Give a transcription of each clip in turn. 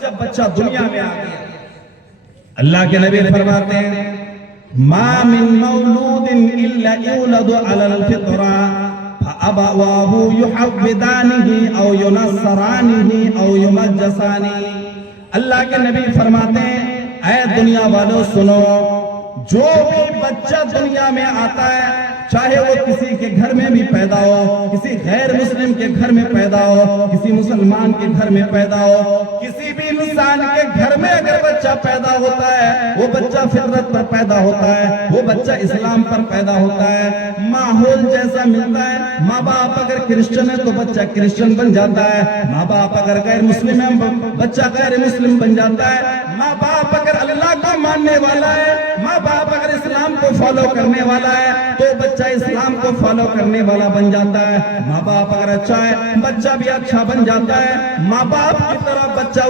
جب بچہ دنیا میں آ گیا اللہ کے نبی فرماتے ہیں ما من مولود الا یولد علی الفطرہ فابواہ یحودانہ او ینصرانہ او یمجسانہ۔ اللہ کے نبی فرماتے ہیں اے دنیا والوں سنو، جو بھی بچہ دنیا میں آتا ہے چاہے وہ کسی کے گھر میں بھی پیدا ہو، کسی غیر مسلم کے گھر میں پیدا ہو، کسی مسلمان کے گھر میں پیدا ہو، کسی بھی انسان کے گھر میں اگر بچہ پیدا ہوتا ہے وہ بچہ فطرت پر پیدا ہوتا ہے، وہ بچہ اسلام پر پیدا ہوتا ہے، ماحول جیسا ملتا ہے۔ ماں باپ اگر کرسچن ہے تو بچہ کرسچن بن جاتا ہے، ماں باپ اگر غیر مسلم ہے بچہ غیر مسلم بن جاتا ہے، ماں باپ اگر اللہ کو ماننے والا ہے، ماں باپ اگر اسلام کو فالو کرنے والا ہے تو بچہ اسلام کو فالو کرنے والا بن جاتا ہے۔ ماں باپ اگر اچھا ہے بچہ بھی اچھا بن جاتا ہے، ماں باپ کی طرح بچہ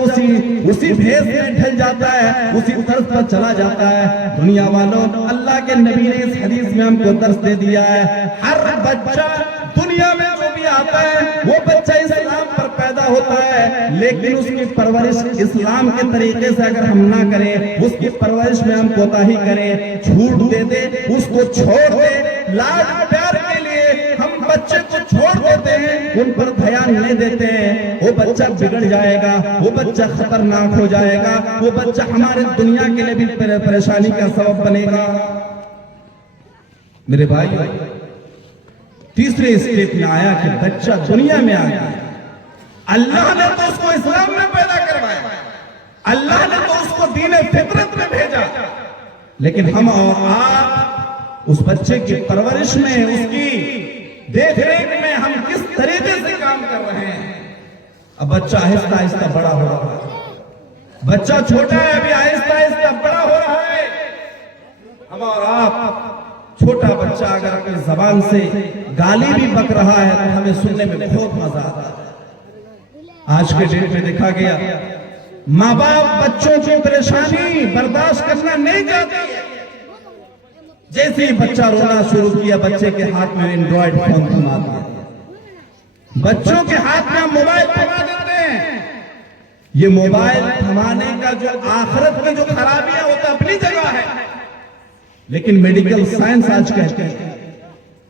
اسی بھیس میں ڈھل جاتا ہے، اسی طرز پر چلا جاتا ہے۔ دنیا والوں، اللہ کے نبی نے اس حدیث میں ہم کو درس دے دیا ہے، ہر بچہ دنیا میں جو بھی آتا ہے وہ بچہ اسلام پر پیدا ہوتا ہے، لیکن اس کی پرورش اسلام کے طریقے سے اگر ہم نہ کریں، اس کی پرورش میں ہم کوتاہی کریں، چھوٹ دے دے، اس کو چھوڑ دے، لاڈ پیار کے لیے ہم بچے کو چھوڑ دیتے ہیں، ان پر دھیان نہیں دیتے ہیں، وہ بچہ بگڑ جائے گا، وہ بچہ خطرناک ہو جائے گا، وہ بچہ ہمارے دنیا کے لیے بھی پریشانی کا سبب بنے گا۔ میرے بھائی، تیسرے اسٹیپ میں آیا کہ بچہ دنیا میں آیا، اللہ نے تو اس کو اسلام میں پیدا کروایا، اللہ نے تو اس کو دین فطرت میں بھیجا، لیکن ہم اور آپ اس بچے کی پرورش میں، اس کی دیکھ ریکھ میں ہم کس طریقے سے کام کر رہے ہیں۔ اب بچہ آہستہ آہستہ بڑا ہو رہا ہے، بچہ چھوٹا ہے ابھی آہستہ آہستہ بڑا ہو رہا ہے۔ ہم اور آپ، چھوٹا بچہ اگر اپنی زبان سے گالی بھی بک رہا ہے تو ہمیں سننے میں بہت مزہ آتا ہے۔ آج کے ڈیٹ میں دیکھا گیا ماں باپ بچوں کی پریشانی برداشت کرنا نہیں چاہتے، جیسے ہی بچہ رونا شروع کیا بچے کے ہاتھ میں اینڈرائیڈ فون تھما دیا، بچوں کے ہاتھ میں موبائل تھما دیتے ہیں۔ یہ موبائل تھمانے کا جو آخرت میں جو خرابیاں ہوتا اپنی جگہ ہے، لیکن میڈیکل سائنس آج کہتے ہیں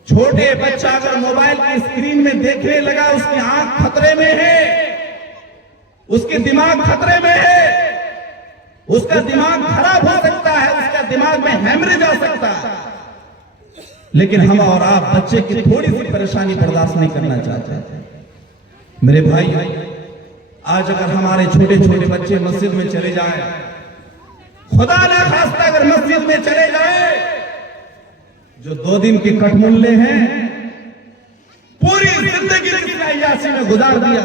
چھوٹے بچہ اگر موبائل کی اسکرین میں دیکھنے لگا، اس کی آنکھ خطرے میں ہے، اس کی دماغ خطرے میں ہے، اس کا دماغ خراب ہو سکتا ہے، اس کا دماغ میں ہیمریج آ سکتا ہے۔ لیکن ہم اور آپ بچے کی تھوڑی سی پریشانی برداشت نہیں کرنا چاہتے۔ میرے بھائی، آج اگر ہمارے چھوٹے چھوٹے بچے مسجد میں چلے جائیں، خدا نہ خواستہ اگر مسجد میں چلے جائیں، جو 2 دن کی کٹ ملے ہیں پوری زندگی کی عیاشی میں گزار دیا،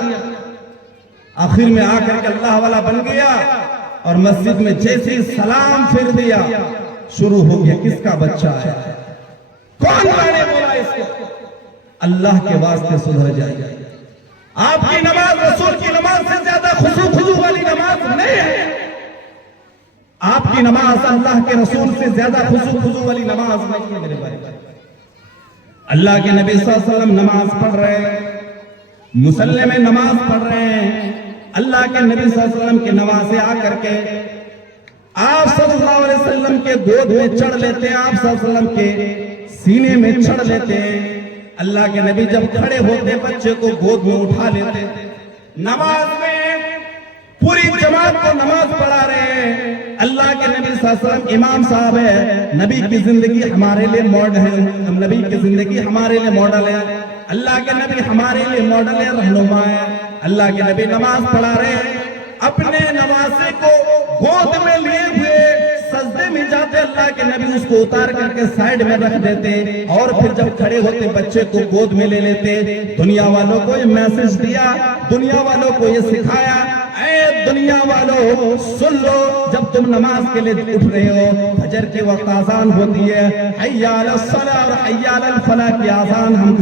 آخر میں آ کر کے اللہ والا بن گیا اور مسجد میں جیسے سلام پھر دیا شروع ہو گیا کس کا بچہ ہے، کون لانے بولا اس کو؟ اللہ کے واسطے سدھر جائے۔ آپ کی نماز رسول کی نماز سے زیادہ خضوع والی نماز نہیں ہے، آپ کی نماز اللہ کے رسول سے زیادہ خضوع والی نماز نہیں ہے۔ میرے بھائی، اللہ کے نبی صلی اللہ علیہ وسلم نماز پڑھ رہے ہیں، مصلی میں نماز پڑھ رہے ہیں، اللہ کے نبی صلی اللہ علیہ وسلم کے نواسے آ کر کے آپ صلی اللہ علیہ وسلم کے گود میں چڑھ لیتے ہیں، آپ صلی اللہ علیہ وسلم کے سینے میں چڑھ لیتے ہیں۔ اللہ کے نبی جب کھڑے ہوتے بچے کو گود میں اٹھا لیتے، نماز میں پوری جماعت کو نماز پڑھا رہے ہیں۔ اللہ کے نبی صلی اللہ علیہ وسلم امام صاحب ہے، نبی کی زندگی ہمارے لیے ماڈل ہے، نبی کی زندگی ہمارے لیے ماڈل ہے، اللہ کے نبی ہمارے لیے ماڈل ہے، رہنما ہے۔ اللہ کے نبی نماز پڑھا رہے ہیں، اپنے نواسے کو گود میں لیے ہوئے سجدے میں جاتے، اللہ کے نبی اس کو اتار کر کے سائیڈ میں رکھ دیتے اور پھر جب کھڑے ہوتے بچے کو گود میں لے لیتے۔ دنیا والوں کو یہ میسج دیا، دنیا والوں کو یہ سکھایا، اے دنیا والوں سن لو، جب تم نماز کے لیے اٹھ رہے ہو، فجر کے وقت آذان ہوتی ہے، حی علی الصلاۃ اور حی علی الفلاح کی آذان ہم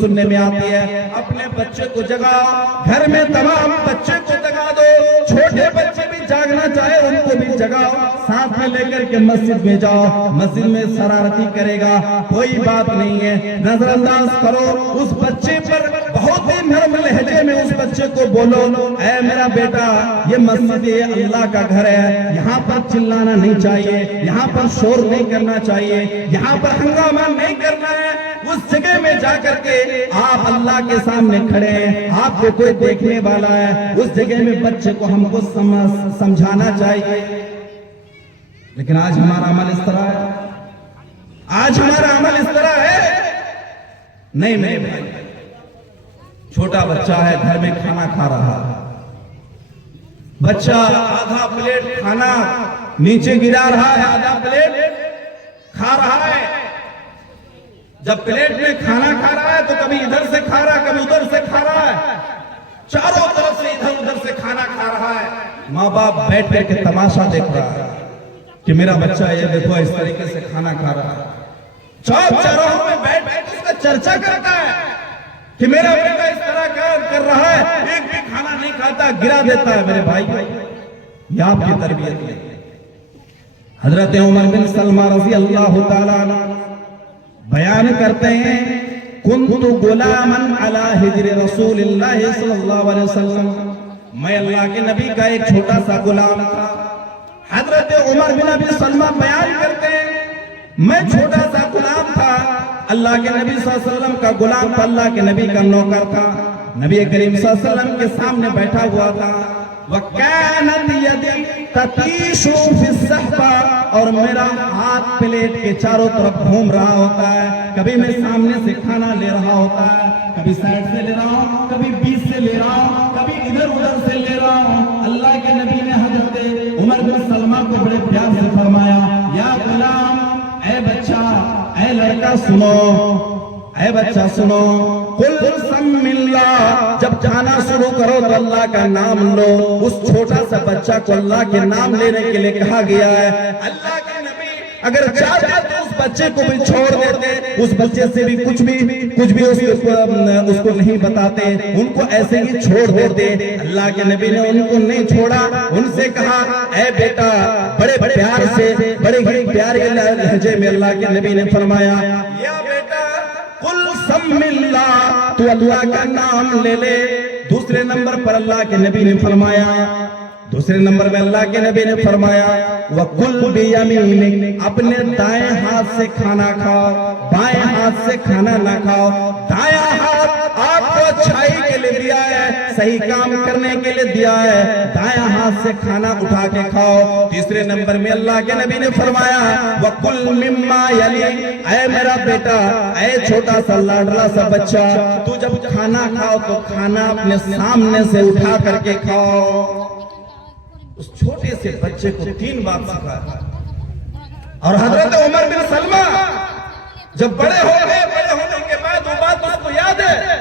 سننے میں آتی ہے، اپنے بچے کو جگاؤ، گھر میں تمام بچے کو جگا دو، چھوٹے بچے بھی جاگنا چاہے ان کو بھی جگاؤ, ساتھ میں لے کر کے مسجد میں جاؤ. مسجد میں شرارتی کرے گا, کوئی بات نہیں ہے, نظر انداز کرو. اس بچے پر بہت ہی نرم لہجے میں اس بچے کو بولو, اے میرا بیٹا, یہ مسجد اللہ کا گھر ہے, یہاں پر چلانا نہیں چاہیے, یہاں پر شور نہیں کرنا چاہیے, یہاں پر ہنگامہ نہیں کرنا ہے. اس جگہ میں جا کر کے آپ اللہ کے سامنے کھڑے ہیں, آپ کو کوئی دیکھنے والا ہے, اس جگہ میں بچے کو ہم کو سمجھانا چاہیے. لیکن آج ہمارا عمل اس طرح ہے, آج ہمارا عمل اس طرح ہے. نہیں میرے بھائی, چھوٹا بچہ ہے, گھر میں کھانا کھا رہا ہے, بچہ آدھا پلیٹ کھانا نیچے گرا رہا ہے, آدھا پلیٹ کھا رہا ہے. جب پلیٹ میں کھانا کھا رہا ہے تو کبھی ادھر سے کھا رہا ہے, کبھی ادھر سے کھا رہا ہے, چاروں طرف سے ادھر ادھر سے کھانا کھا رہا ہے. ماں باپ بیٹھ کر کے تماشا دیکھ رہا ہے کہ میرا بچہ یہ دیکھو اس طریقے سے کھانا کھا رہا ہے. چوک چوراہوں میں بیٹھ کر اس کا چرچا کرتا ہے کہ میرا بیٹا اس طرح کر رہا ہے, ایک بھی کھانا نہیں کھاتا, گرا دیتا ہے. میرے بھائی, یہ آپ کی تربیت ہے. حضرت عمر بن سلمہ رضی اللہ تعالیٰ عنہ بیان کرتے ہیں, کنت غلاما علی حجر رسول اللہ صلی اللہ علیہ وسلم, میں اللہ کے نبی کا ایک چھوٹا سا غلام تھا. حضرت عمر بن ابی سلمہ بیان کرتے ہیں, میں چھوٹا سا غلام تھا, اللہ کے نبی صلی اللہ علیہ وسلم کا غلام تھا, اللہ کے نبی کا نوکر تھا. نبی کریم صلی اللہ علیہ وسلم کے سامنے بیٹھا ہوا تھا. وَكَانَتْ يَدِي تَتِيشُ فِي الصَّحْفَةِ, اور میرا ہاتھ پلیٹ کے چاروں طرف گھوم رہا ہوتا ہے. کبھی میں سامنے سے کھانا لے رہا ہوتا ہے, کبھی سائڈ سے لے رہا ہوں, کبھی بیچ سے لے رہا ہوں, کبھی ادھر ادھر سے لے رہا ہوں. اللہ کے نبی نے حضرت عمر بن سلمہ کو بڑے پیار سے فرمایا, یا غلام, اے بچہ, اے لڑکا سنو, اے بچہ سنو, قل سم اللہ, جب کھانا شروع کرو تو اللہ کا نام لو. اس چھوٹا سا بچہ کو اللہ کے نام لینے کے لیے کہا گیا ہے. اللہ کے نبی اگر چاہتے تو اس بچے کو بھی چھوڑ دیتے, اس بچے سے بھی کچھ بھی اس کو نہیں بتاتے, ان کو ایسے ہی چھوڑ دیتے. اللہ کے نبی نے ان کو نہیں چھوڑا, ان سے کہا, اے بیٹا, بڑے پیار سے, بڑے ہی پیارے لہجے میں اللہ کے نبی نے فرمایا, یا بیٹا قل سم اللہ, تو اللہ کا نام لے لے. دوسرے نمبر پر اللہ کے نبی نے فرمایا, دوسرے نمبر میں اللہ کے نبی نے فرمایا, وَقُلْ بِيَمِينِكَ, اپنے دائیں ہاتھ سے کھانا کھاؤ, بائیں ہاتھ سے کھانا نہ کھاؤ. دائیں ہاتھ آپ کو اچھائی کے لیے دیا ہے, صحیح کام کرنے کے لیے دیا ہے, دائیں ہاتھ سے کھانا اٹھا کے کھاؤ. تیسرے نمبر میں اللہ کے نبی نے فرمایا, وَقُلْ مِمَّا يَلِي, اے میرا بیٹا, اے چھوٹا سا لاڈلا سا بچہ, تو جب کھانا کھاؤ تو کھانا اپنے سامنے سے اٹھا کر کے کھاؤ. اس چھوٹے سے بچے کو 3 بات سکھایا. اور حضرت عمر بن سلمہ جب بڑے ہو گئے, بڑے ہونے کے بعد وہ بات اس کو یاد ہے.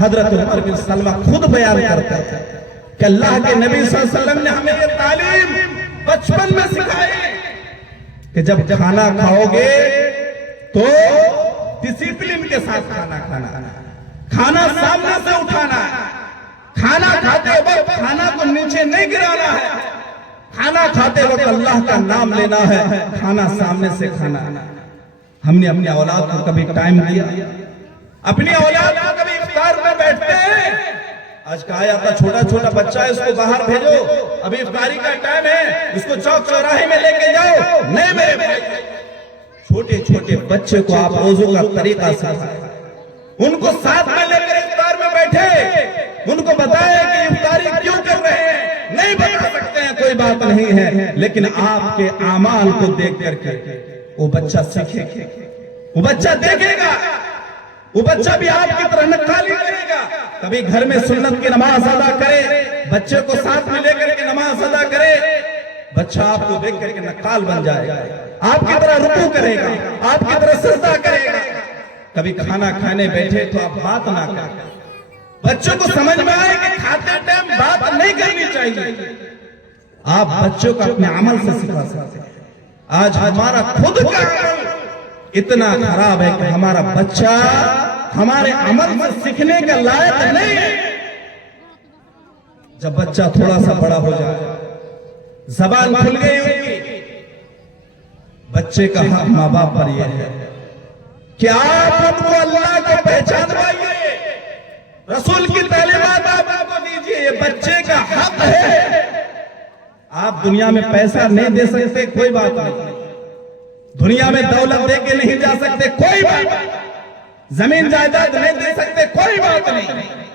حضرت عمر بن سلمہ خود بیان کرتے ہیں کہ اللہ کے نبی صلی اللہ علیہ وسلم نے ہمیں یہ تعلیم بچپن میں سکھائی کہ جب کھانا کھاؤ گے تو ڈسپلن کے ساتھ کھانا کھانا, کھانا سامنے سے اٹھانا, کھانا کھاتے وقت کھانا کو نیچے نہیں گرانا ہے, کھانا کھاتے وقت اللہ کا نام لینا ہے, کھانا سامنے سے کھانا. ہم نے اپنی اولاد کو کبھی ٹائم دیا, اپنی اولاد کو کبھی افطار میں بیٹھتے ہیں. آج کہا جاتا چھوٹا چھوٹا بچہ ہے, اس کو باہر بھیجو, ابھی افطاری کا ٹائم ہے, اس کو چوک چوراہے میں لے کے جاؤ. نہیں میرے بھائی, چھوٹے چھوٹے بچے کو آپ وضو کا طریقہ سکھائیں, ان کو ساتھ میں لے کر افطار میں بیٹھے, ان کو بتائے کہ افطاری کیوں کر رہے ہیں. نہیں بتا سکتے ہیں, کوئی بات نہیں ہے, لیکن آپ کے اعمال کو دیکھ کر کے وہ بچہ سیکھے گا, وہ بچہ دیکھے گا, وہ بچہ بھی آپ کی طرح نقالی کرے گا. کبھی گھر میں سنت کی نماز ادا کرے, بچے کو ساتھ میں لے کر کے نماز ادا کرے, بچہ آپ کو دیکھ کر کے نقال بن جائے گا, آپ کی طرح رکوع کرے گا, آپ کی طرح سجدہ کرے گا. کبھی کھانا کھانے بیٹھے تو آپ بات نہ کریں, بچوں کو سمجھ میں آئے کہ کھاتے ٹائم بات نہیں کرنی چاہیے. آپ بچوں کو اپنے عمل سے سکھا سکتے ہیں. آج ہمارا خود کا عمل اتنا خراب ہے کہ ہمارا بچہ ہمارے عمل سے سیکھنے کا لائق نہیں ہے. جب بچہ تھوڑا سا بڑا ہو جائے زبان کھل گئی ہوگی. بچے کا حق ماں باپ پر یہ ہے کہ آپ ان کو اللہ کو پہچانوائیے, رسول کی تعلیمات آپ کو دیجیے. یہ بچے کا حق ہے. آپ دنیا میں پیسہ نہیں دے سکتے, کوئی بات نہیں. دنیا میں دولت دے کے نہیں جا سکتے, کوئی بات نہیں. زمین جائیداد نہیں دے سکتے, کوئی بات نہیں.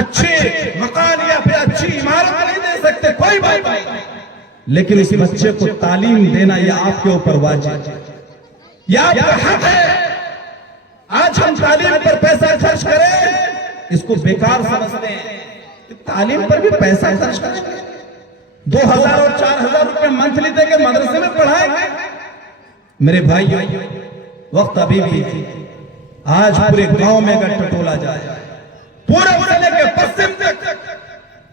اچھے مکان یا پھر اچھی عمارت نہیں دے سکتے, کوئی بات نہیں. لیکن اس بچے کو تعلیم دینا یہ آپ کے اوپر واجب ہے, یہ آپ کا حق ہے. آج ہم تعلیم پر پیسہ خرچ کریں اس کو بیکار سمجھتے ہیں. تعلیم پر بھی پیسہ خرچ کریں, 2000 اور 4000 روپے منتھلی دے کے مدرسے میں پڑھائیں گے. میرے بھائیوں, وقت ابھی بھی آج پورے گاؤں میں اگر ٹٹولا جائے, پورب سے لے کے پشچم تک,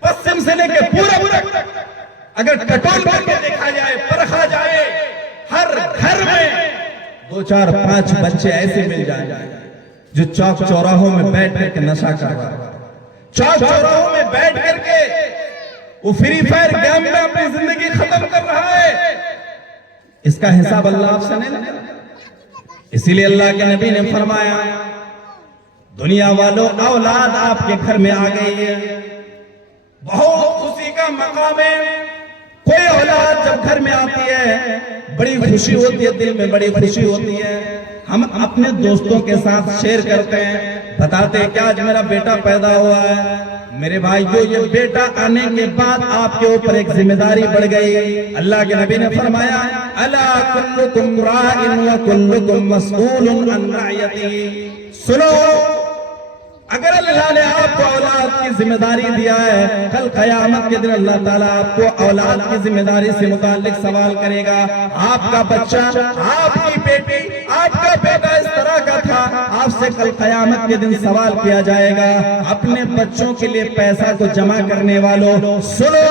پشچم سے لے کے پورب تک اگر ٹٹول کر کے دیکھا جائے, پرکھا جائے, ہر گھر میں 2 4 5 بچے ایسے مل جائیں جو چوک چوراہوں میں بیٹھ کر کے نشہ کر رہا ہے, چوک چوراہوں میں بیٹھ کر کے وہ فری فائر گیم میں اپنی زندگی ختم کر رہا ہے. اس کا حساب اللہ آپ سے نہیں لیتا. اسی لیے اللہ کے نبی نے فرمایا, دنیا والوں اولاد آپ کے گھر میں آ گئی ہے, بہت خوشی کا مقام ہے. کوئی اولاد جب گھر میں آتی ہے بڑی خوشی ہوتی ہے, دل میں بڑی خوشی ہوتی ہے. ہم اپنے دوستوں کے ساتھ شیئر کرتے ہیں, بتاتے ہیں کہ آج میرا بیٹا پیدا ہوا ہے. میرے بھائیو, یہ بیٹا آنے کے بعد آپ کے اوپر ایک ذمہ داری بڑھ گئی. اللہ کے نبی نے فرمایا, الا کلکم راء وکلکم مسئول عن رعیتہ. سنو, اگر اللہ نے آپ کو اولاد کی ذمہ داری دیا ہے, کل قیامت کے دن اللہ تعالیٰ آپ کو اولاد کی ذمہ داری سے متعلق سوال کرے گا. آپ کا بچہ, آپ کی بیٹی, آپ کا بیٹا اس طرح کا تھا, آپ سے کل قیامت کے دن سوال کیا جائے گا. اپنے بچوں کے لیے پیسہ کو جمع کرنے والوں, سنو,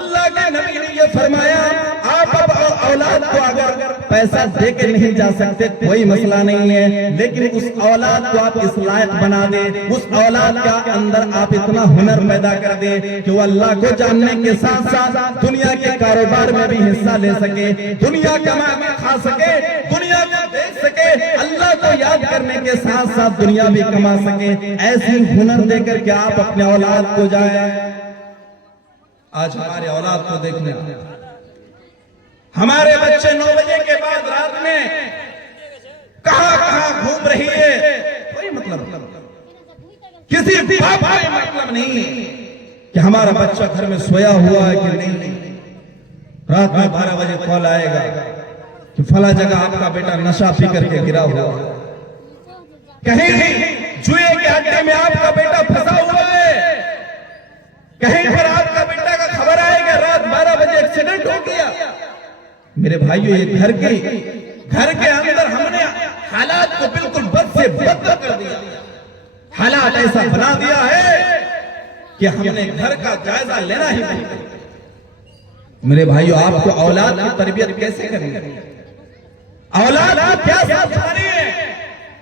اللہ کے نبی نے یہ فرمایا, آپ اب اولاد کو اگر پیسہ دے کے نہیں جا سکتے کوئی مسئلہ نہیں ہے, لیکن اس اولاد کو آپ اس لائق بنا دیں, اس اولاد کے اندر آپ اتنا ہنر پیدا کر دیں کہ وہ اللہ کو جاننے کے ساتھ ساتھ دنیا کے کاروبار میں بھی حصہ لے سکے, دنیا کما کے کھا سکے, دنیا کو دیکھ سکے, اللہ کو یاد کرنے کے ساتھ ساتھ دنیا بھی کما سکے. ایسی ہنر دے کر کے آپ اپنے اولاد کو جائیں. آج ہمارے اولاد کو دیکھنے, ہمارے بچے 9 بجے کے بعد رات میں کہاں کہاں گھوم رہی ہے, کوئی مطلب نہیں. کسی باپ کا مطلب نہیں کہ ہمارا بچہ گھر میں سویا ہوا ہے کہ نہیں. رات میں 12 بجے کال آئے گا کہ فلاں جگہ آپ کا بیٹا نشہ پی کر کے گرا ہوا ہے, کہیں جوئے کے اڈے میں آپ کا بیٹا پھنسا ہوا ہے, کہیں پر آپ کا بیٹا کا خبر آئے گا رات 12 بجے ایکسیڈنٹ ہو گیا. میرے بھائیو, یہ گھر کے اندر ہم نے حالات کو بالکل بد سے بدتر کر دیا, حالات ایسا بنا دیا ہے کہ ہم نے گھر کا جائزہ لینا ہی نہیں. میرے بھائیو, آپ کو اولاد کی تربیت کیسے کرنی ہے, اولاد کو کیا سمجھانی ہے؟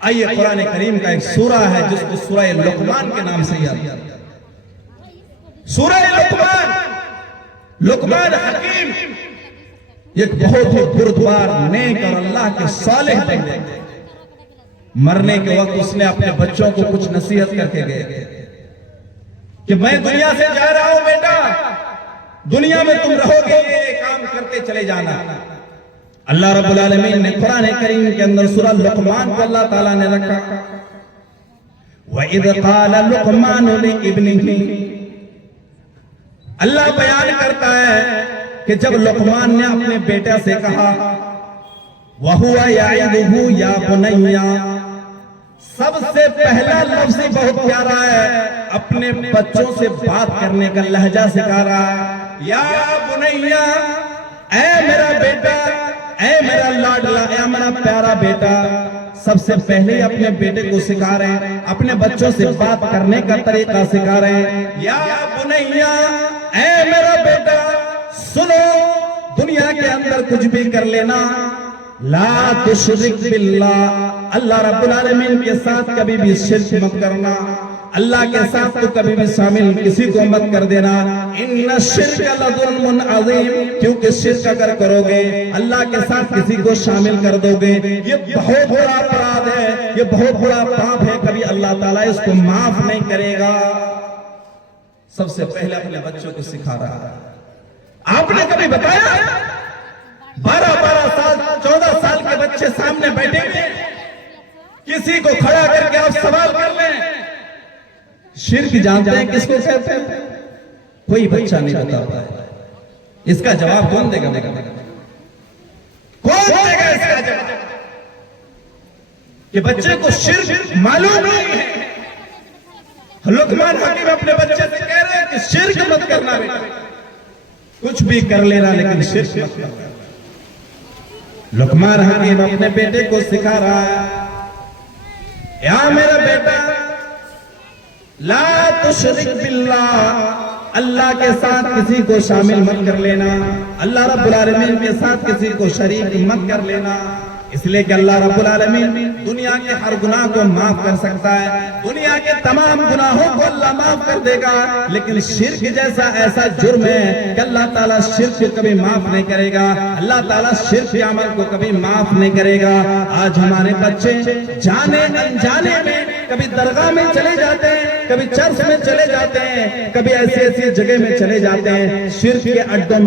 آئیے, قرآن کریم کا ایک سورہ ہے جس کو سورہ لقمان کے نام سے یاد ہے. سورہ لقمان, لقمان حکیم, ایک بہت ہی بردبار, نیک اور اللہ کے صالح بندے. مرنے کے وقت اس نے اپنے بچوں کو کچھ نصیحت کر کے گئے کہ میں دنیا سے جا رہا ہوں بیٹا, دنیا میں تم رہو گے, یہ کام کرتے چلے جانا. اللہ رب العالمین نے قرآن کریم کے اندر سورہ لقمان کو اللہ تعالیٰ نے رکھا, وَإِذْ قَالَ لُقْمَانُ لِابْنِهِ. اللہ بیان کرتا ہے کہ جب لقمان نے اپنے بیٹے سے کہا, وَهُوَ يَعِدُهُ يَا بُنَيَّا. سب سے پہلا لفظ بہت پیارا ہے, اپنے بچوں سے بات کرنے کا لہجہ سکھا رہا ہے. یا بنیا, اے میرا بیٹا, اے میرا لاڈلا, اے میرا پیارا بیٹا. سب سے پہلے اپنے بیٹے کو سکھا رہے ہیں, اپنے بچوں سے بات کرنے کا طریقہ سکھا رہے ہیں. یا بنیا, اے میرا بیٹا, سنو, دنیا کے اندر کچھ بھی کر لینا, لا تشرک باللہ, اللہ رب العالمین کے ساتھ کبھی بھی شرک مت کرنا. اللہ کے ساتھ تو کبھی بھی شامل کسی کو مت کر دینا. ان الشرک لظلم عظیم, کیونکہ شرک اگر کرو گے, اللہ کے ساتھ کسی کو شامل کر دو گے, یہ بہت بڑا اپرادھ ہے, یہ بہت بڑا پاپ ہے, کبھی اللہ تعالیٰ اس کو معاف نہیں کرے گا. سب سے پہلے اپنے بچوں کو سکھا رہا ہے. آپ نے کبھی بتایا 12 سال 14 سال کے بچے سامنے بیٹھے ہیں, کسی کو کھڑا کر کے آپ سوال کر لیں شرک جانتے ہیں کس کو کہتے ہیں؟ کوئی بچہ نہیں بتا پایا. اس کا جواب کون دے گا؟ کون دے گا اس کا جواب کہ بچے کو شرک معلوم نہیں ہے؟ لقمان حکیم اپنے بچے سے کہہ رہے ہیں کہ شرک مت کرنا بیٹا, کچھ بھی کر لینا لیکن شرک مت کرنا. لقمان حکیم اپنے بیٹے کو سکھا رہا ہے, یا میرا بیٹا لا تشرک باللہ, اللہ کے ساتھ کسی کو شامل مت کر لینا, اللہ رب العالمین کے ساتھ کسی کو شریک مت کر لینا. اس لیے کہ اللہ رب العالمین دنیا کے ہر گناہ کو معاف کر سکتا ہے, دنیا کے تمام گناہوں کو اللہ معاف کر دے گا, لیکن شرک جیسا ایسا جرم ہے کہ اللہ تعالیٰ شرک کو کبھی معاف نہیں کرے گا, اللہ تعالیٰ شرک کے عمل کو کبھی معاف نہیں کرے گا. آج ہمارے بچے جانے انجانے میں کبھی درگاہ میں چلے جاتے ہیں, کبھی چرچ میں چلے جاتے ہیں, کبھی ایسی ایسی جگہ میں چلے جاتے ہیں, شرک کے اڈوں میں